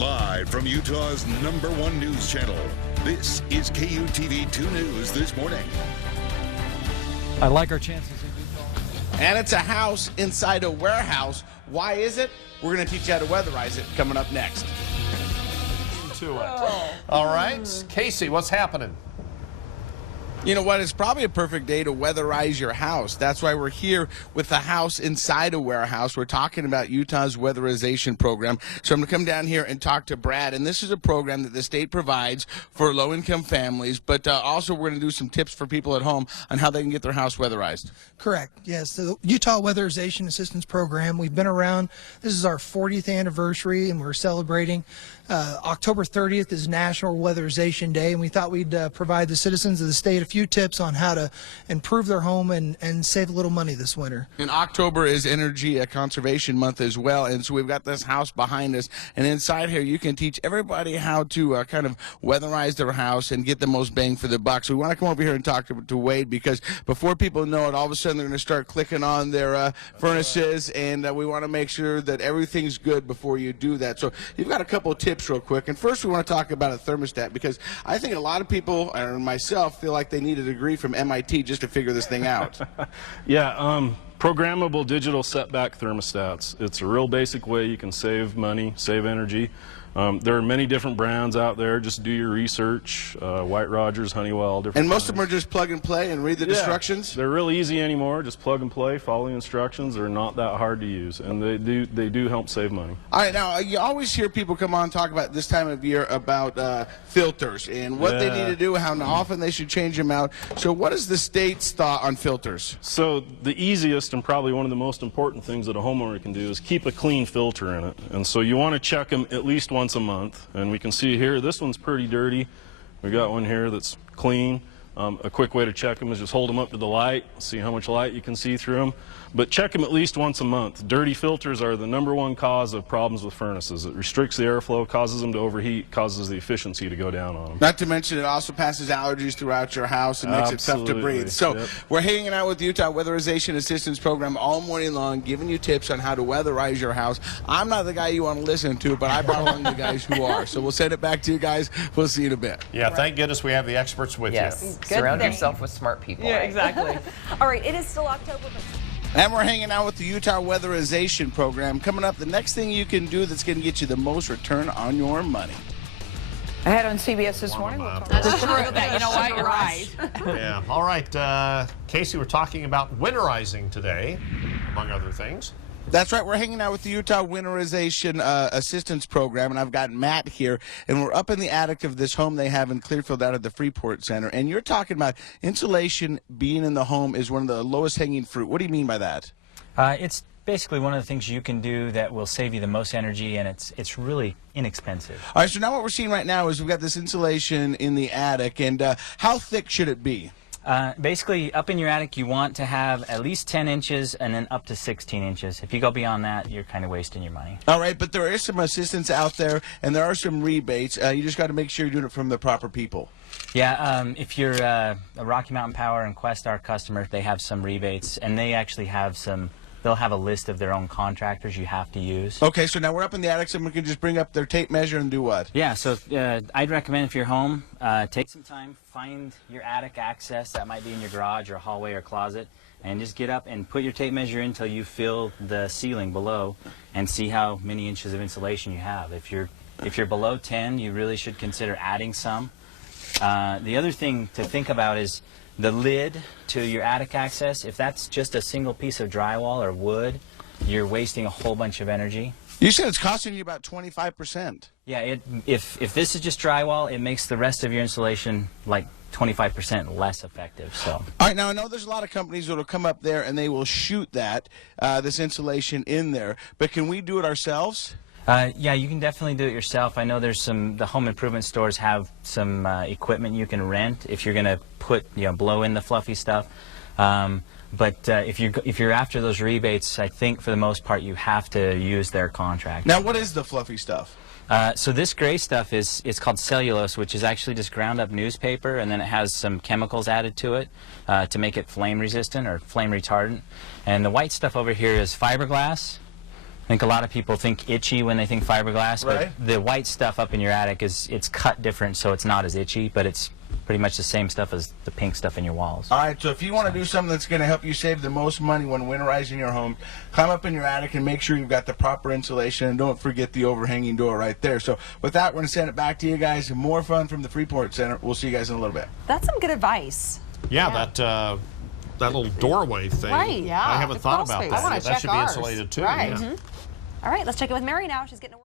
Live from Utah's #1 news channel, this is KUTV 2 News This Morning. I like our chances in Utah. And it's a house inside a warehouse. Why is it? We're going to teach you how to weatherize it coming up next. All right, Casey, what's happening? You know what? It's probably a perfect day to weatherize your house. That's why we're here with the house inside a warehouse. We're talking about Utah's weatherization program. So I'm going to come down here and talk to Brad. And this is a program that the state provides for low-income families. But also we're going to do some tips for people at home on how they can get their house weatherized. Correct. Yes. The Utah Weatherization Assistance Program. We've been around. This is our 40th anniversary, and we're celebrating. October 30th is National Weatherization Day, and we thought we'd provide the citizens of the state a few tips on how to improve their home and save a little money this winter. And October is Energy Conservation Month as well, and so we've got this house behind us, and inside here you can teach everybody how to kind of weatherize their house and get the most bang for the buck. So we want to come over here and talk to Wade, because before people know it, all of a sudden they're going to start clicking on their furnaces, and we want to make sure that everything's good before you do that. So you've got a couple of tips real quick, and first we want to talk about a thermostat, because I think a lot of people, and myself, feel like they need a degree from MIT just to figure this thing out. Yeah, programmable digital setback thermostats. It's a real basic way you can save money, save energy. There are many different brands out there. Just do your research. White Rogers, Honeywell, different. And most of brands. them are just plug and play and read the instructions? They're real easy anymore. Just plug and play, follow the instructions. They're not that hard to use, and they do help save money. All right, now you always hear people come on and talk about this time of year about filters and what they need to do, how often they should change them out. So what is the state's thought on filters? So the easiest and probably one of the most important things that a homeowner can do is keep a clean filter in it. And so you want to check them at least once a month. And we can see here, this one's pretty dirty. We got one here that's clean. A quick way to check them is just hold them up to the light, see how much light you can see through them. But check them at least once a month. Dirty filters are the #1 cause of problems with furnaces. It restricts the airflow, causes them to overheat, causes the efficiency to go down on them. Not to mention it also passes allergies throughout your house and makes it tough to breathe. So we're hanging out with the Utah Weatherization Assistance Program all morning long, giving you tips on how to weatherize your house. I'm not the guy you want to listen to, but I brought along the guys who are. So we'll send it back to you guys. We'll see you in a bit. Yeah, thank goodness we have the experts with you. Surround yourself with smart people. Yeah, exactly. All right, it is still October. And we're hanging out with the Utah Weatherization Program. Coming up, the next thing you can do that's going to get you the most return on your money. I had on CBS this morning. That's true. That, you know what? You're right. Yeah. All right, Casey, we're talking about winterizing today, among other things. That's right. We're hanging out with the Utah Winterization Assistance Program, and I've got Matt here, and we're up in the attic of this home they have in Clearfield out at the Freeport Center. And you're talking about insulation being in the home is one of the lowest hanging fruit. What do you mean by that? It's basically one of the things you can do that will save you the most energy, and it's really inexpensive. All right, so now what we're seeing right now is we've got this insulation in the attic, and how thick should it be? Basically, up in your attic, you want to have at least 10 inches and then up to 16 inches. If you go beyond that, you're kind of wasting your money. All right, but there is some assistance out there, and there are some rebates. You just got to make sure you're doing it from the proper people. Yeah, if you're a Rocky Mountain Power and Questar customer, they have some rebates, and they actually have some. They'll have a list of their own contractors you have to use. Okay, so now we're up in the attic. Someone can just bring up their tape measure and do what? Yeah, so I'd recommend if you're home, take some time, find your attic access. That might be in your garage or hallway or closet, and just get up and put your tape measure in until you feel the ceiling below and see how many inches of insulation you have. If you're below 10, you really should consider adding some. The other thing to think about is the lid to your attic access. If that's just a single piece of drywall or wood, you're wasting a whole bunch of energy. You said it's costing you about 25%. Yeah, if this is just drywall, it makes the rest of your insulation like 25% less effective. So. All right, now I know there's a lot of companies that will come up there and they will shoot that, this insulation in there, but can we do it ourselves? Yeah, you can definitely do it yourself. I know there's the home improvement stores have some equipment you can rent if you're going to blow in the fluffy stuff. But if you're after those rebates, I think for the most part you have to use their contract. Now, what is the fluffy stuff? So this gray stuff it's called cellulose, which is actually just ground up newspaper, and then it has some chemicals added to it to make it flame resistant or flame retardant. And the white stuff over here is fiberglass. think a lot of people think itchy when they think fiberglass, but Right. the white stuff up in your attic it's cut different, so it's not as itchy, but it's pretty much the same stuff as the pink stuff in your walls. All right, so if you want to do something that's going to help you save the most money when winterizing your home, climb up in your attic and make sure you've got the proper insulation, and don't forget the overhanging door right there. So with that, we're going to send it back to you guys. More fun from the Freeport Center. We'll see you guys in a little bit. That's some good advice. Yeah, that little doorway thing. Right, yeah. I haven't The thought crawl about space. that. I wanna That check should be ours. insulated too. Right. Yeah. All right, let's check in with Mary now. She's getting